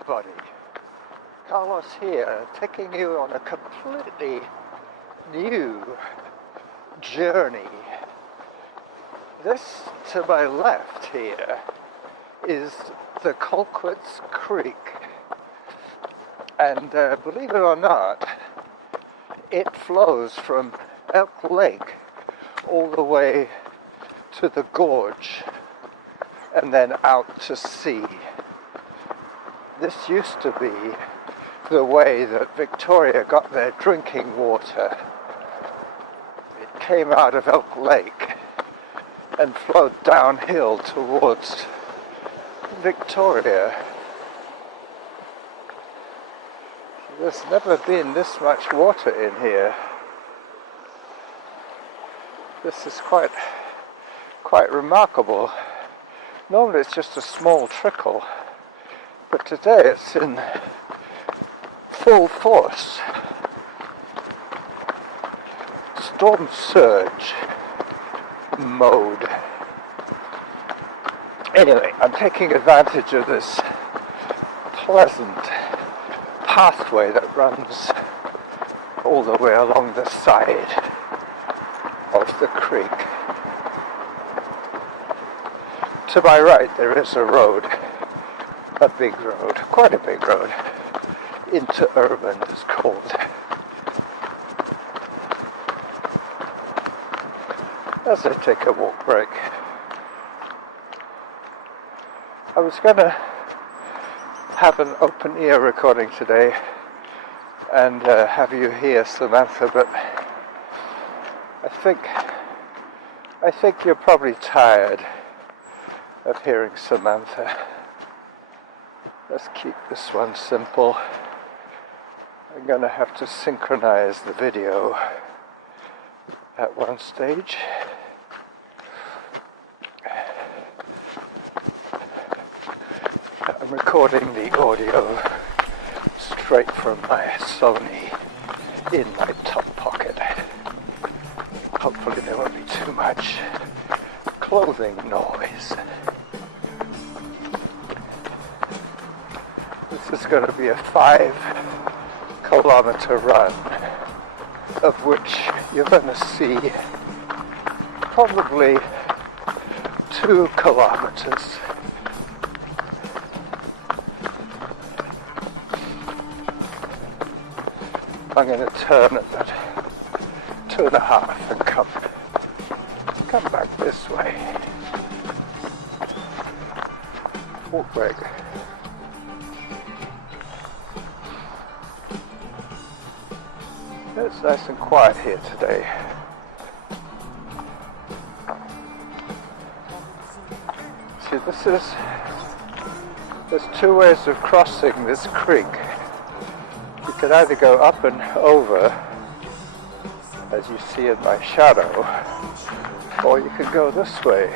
everybody. Carlos here, taking you on a completely new journey. This to my left here is the Colquitz Creek, and believe it or not, it flows from Elk Lake all the way to the gorge and then out to sea. This used to be the way that Victoria got their drinking water. It came out of Elk Lake and flowed downhill towards Victoria. There's never been this much water in here. This is quite remarkable. Normally it's just a small trickle, but today it's in full force. Storm surge mode. Anyway, I'm taking advantage of this pleasant pathway that runs all the way along the side of the creek. To my right there is a road, a big road, quite a big road. Interurban is called. As I take a walk break, I was going to have an open ear recording today and have you hear Samantha, but I think you're probably tired of hearing Samantha. Let's keep this one simple. I'm going to have to synchronize the video at one stage. I'm recording the audio straight from my Sony in my top pocket. Hopefully there won't be too much clothing noise. This is going to be a 5-kilometre run, of which you're going to see probably 2 kilometres. I'm going to turn at that 2.5 and come back this way. Walk break. It's nice and quiet here today. See, there's 2 ways of crossing this creek. You could either go up and over, as you see in my shadow, or you could go this way,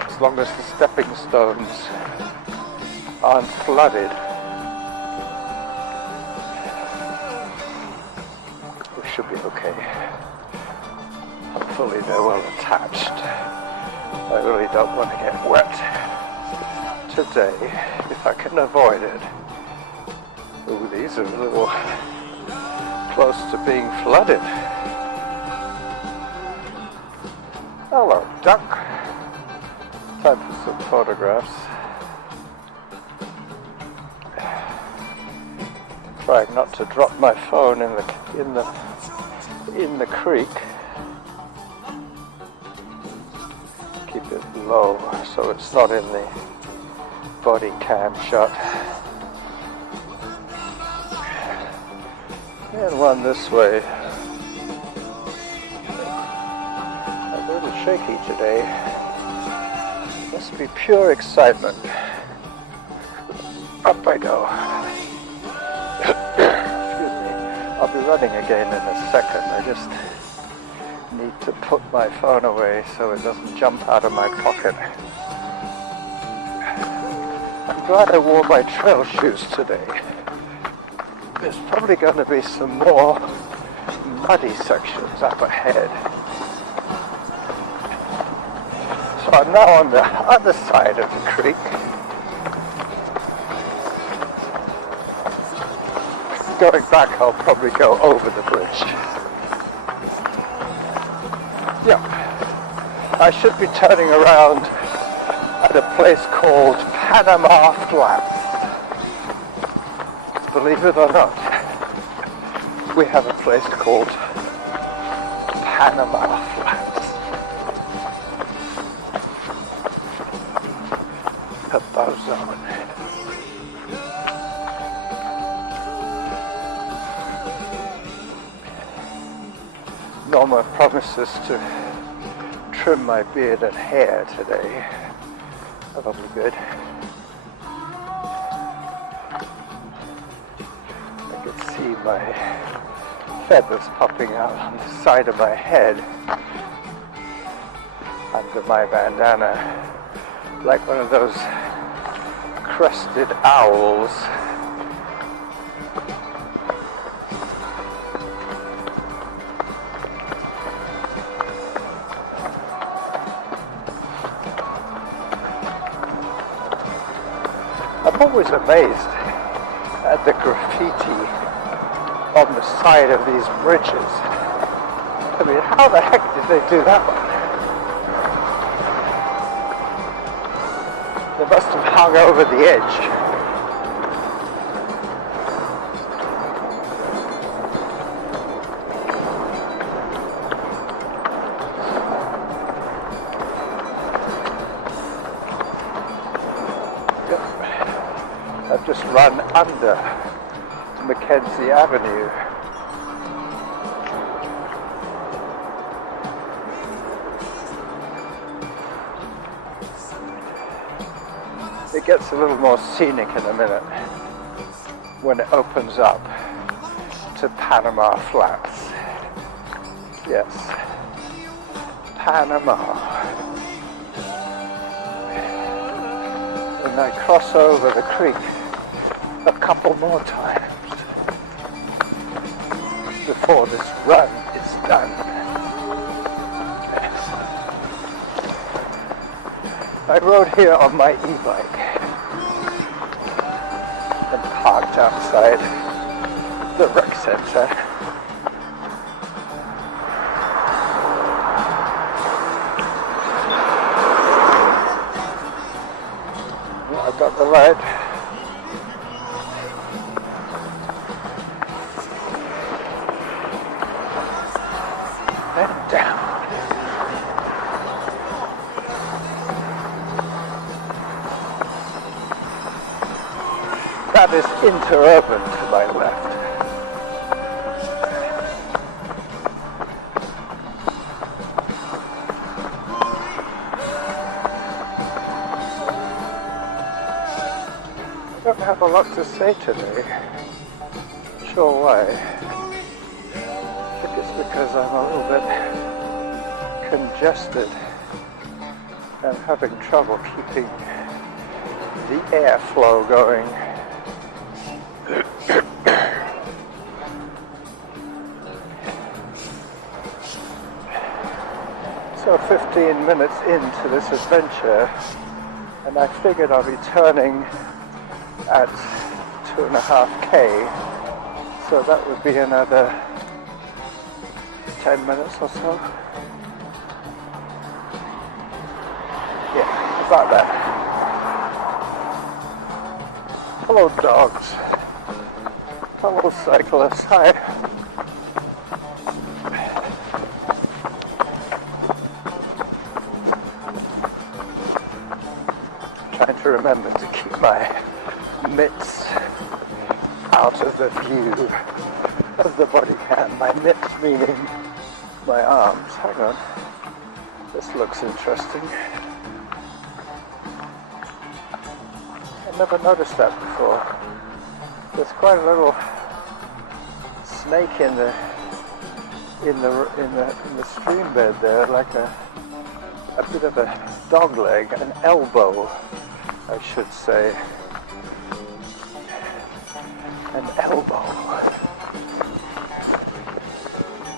as long as the stepping stones aren't flooded. We should be okay. Hopefully they're well attached. I really don't want to get wet today, if I can avoid it. Ooh, these are a little close to being flooded. Hello, duck. Time for some photographs. Trying not to drop my phone in the creek. Keep it low so it's not in the body cam shot. And one this way. A little shaky today. Must be pure excitement. Up I go. Excuse me. I'll be running again in a second. I just need to put my phone away so it doesn't jump out of my pocket. I'm glad I wore my trail shoes today. There's probably going to be some more muddy sections up ahead. So I'm now on the other side of the creek. Going back, I'll probably go over the bridge. Yeah, I should be turning around at a place called Panama Flats. Believe it or not, we have a place called Panama Flats. A birdsong. Norma promises to trim my beard and hair today. That'll be good. I can see my feathers popping out on the side of my head under my bandana, like one of those crested owls. I'm always amazed at the graffiti on the side of these bridges. I mean, how the heck did they do that one? They must have hung over the edge. I've just run under Mackenzie Avenue. It gets a little more scenic in a minute when it opens up to Panama Flats. Yes, Panama. And I cross over the creek a couple more times before this run is done. Yes. I rode here on my e-bike and parked outside the rec center. I got the light. And down. That is Interurban to my left. I don't have a lot to say today. Not sure why. I think it's because I'm a little bit congested and having trouble keeping the airflow going. So 15 minutes into this adventure, and I figured I'll be turning at 2.5K, so that would be another 10 minutes or so. Yeah, about that. Hello dogs. Hello cyclists. Hi. Trying to remember to keep my mitts out of the view of the body cam. My mitts meaning my arms. Hang on. This looks interesting. I've never noticed that before. There's quite a little snake in the stream bed there, like a bit of a dog leg, an elbow, I should say. An elbow.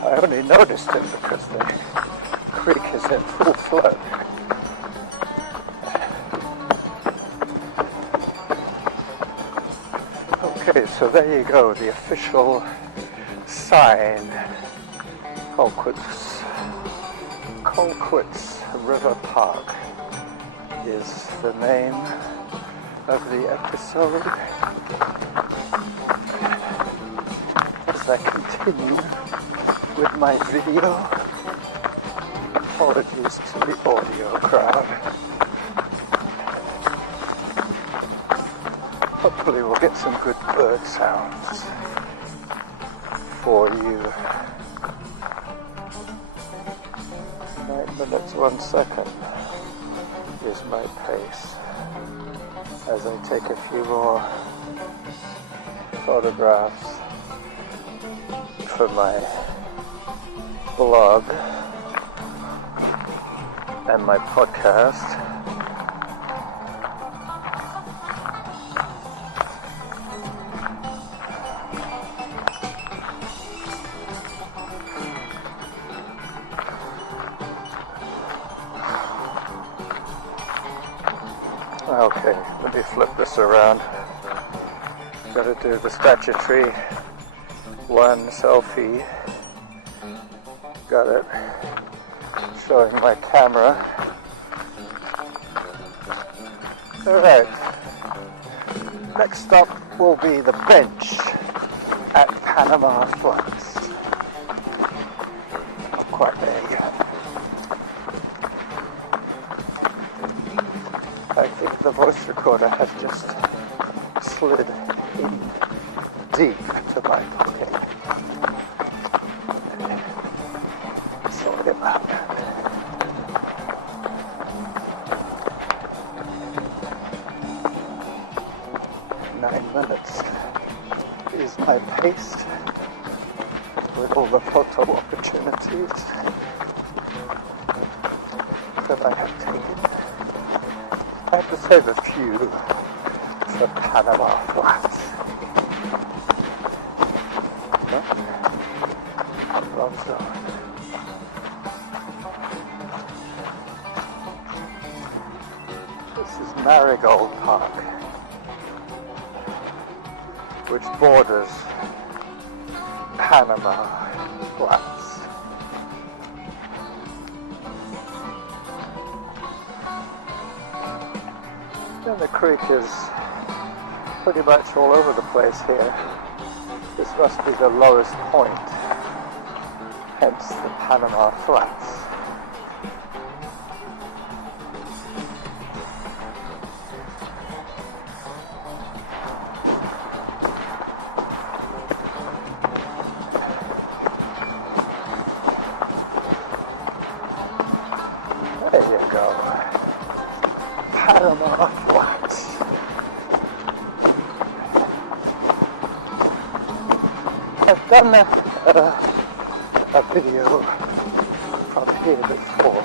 I only noticed it because the creek is in full flood. Okay, Okay, so there you go, the official sign. Colquitz River Park is the name of the episode. As I continue with my video, apologies to the audio crowd. Hopefully we'll get some good bird sounds for you. 9 minutes 1 second is my pace as I take a few more photographs for my blog and my podcast. Okay, let me flip this around. Gotta do the statutory one selfie. Got it. Showing my camera. Alright. Next stop will be the bench at Panama Flats. Not quite there yet. I think the voice recorder has just slid in deep to my pocket. Sorry about that. Nine minutes is my pace with all the photo opportunities that I have taken. I have to save a few for Panama Flats. This is Marigold Park, which borders Panama Flats. And the creek is pretty much all over the place here. This must be the lowest point, hence the Panama Flats. There you go. Panama Flats. I've done a video from here before,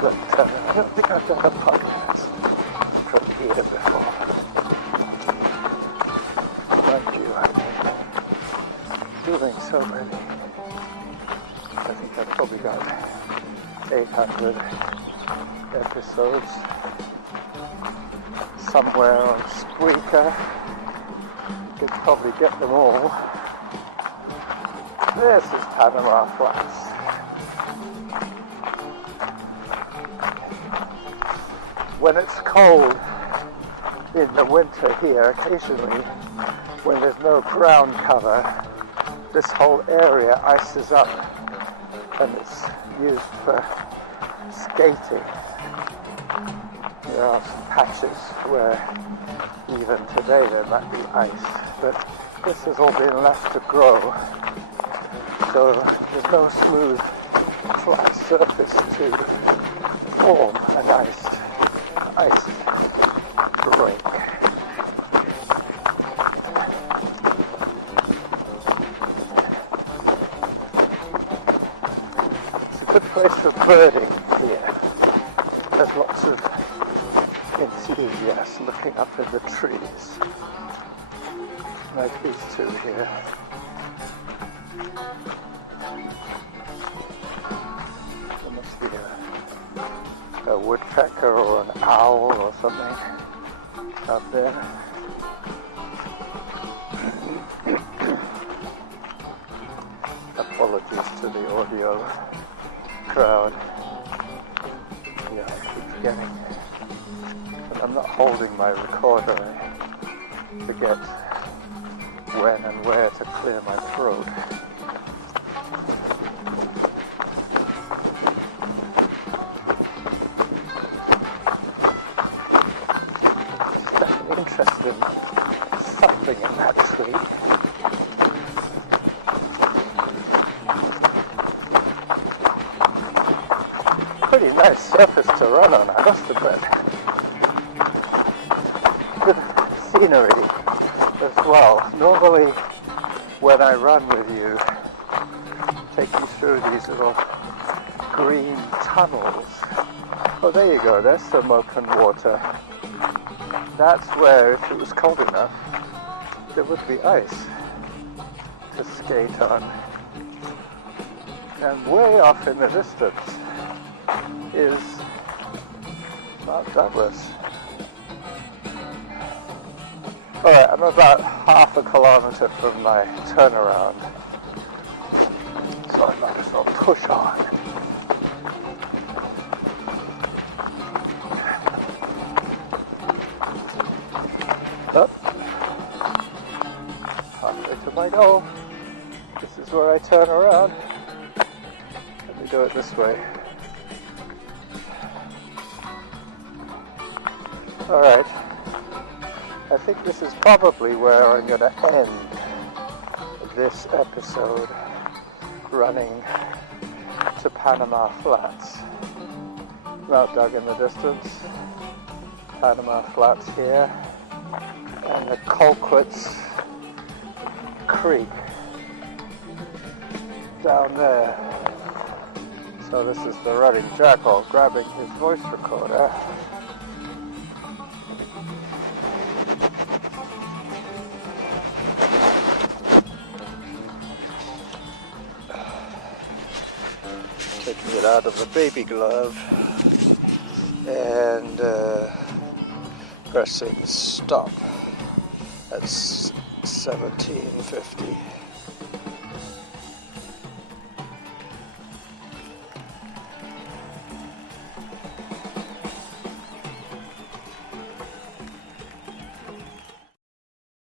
but I don't think I've done a podcast from here before. Mind you, I'm doing so many. I think I've probably got 800 episodes somewhere on Spreaker. You could probably get them all. This is Panama Flats. When it's cold in the winter here, occasionally when there's no ground cover, this whole area ices up and it's used for skating. There are some patches where even today there might be ice, but this has all been left to grow, so there's no smooth flat surface to form an ice break. It's a good place for birding here. There's lots of enthusiasts looking up in the trees, like these two here. There must be a woodpecker or an owl or something up there. to the audio crowd. Yeah, I keep forgetting. When I'm not holding my recorder, I forget when and where to clear my throat. Definitely interested in something in that tree. Pretty nice surface to run on, I must admit. Good scenery as well. Normally when I run with you, take you through these little green tunnels. Oh, there you go, there's some open water. That's where, if it was cold enough, there would be ice to skate on. And way off in the distance is Mount Douglas. Alright, I'm about half a kilometre from my turnaround, so I might as well push on. Up. Halfway to my goal. This is where I turn around. Let me do it this way. Alright, I think this is probably where I'm going to end this episode, running to Panama Flats. Mount Doug in the distance, Panama Flats here, and the Colquitz Creek down there. So this is the running Jackal grabbing his voice recorder. Taking it out of the baby glove and pressing stop at 1750.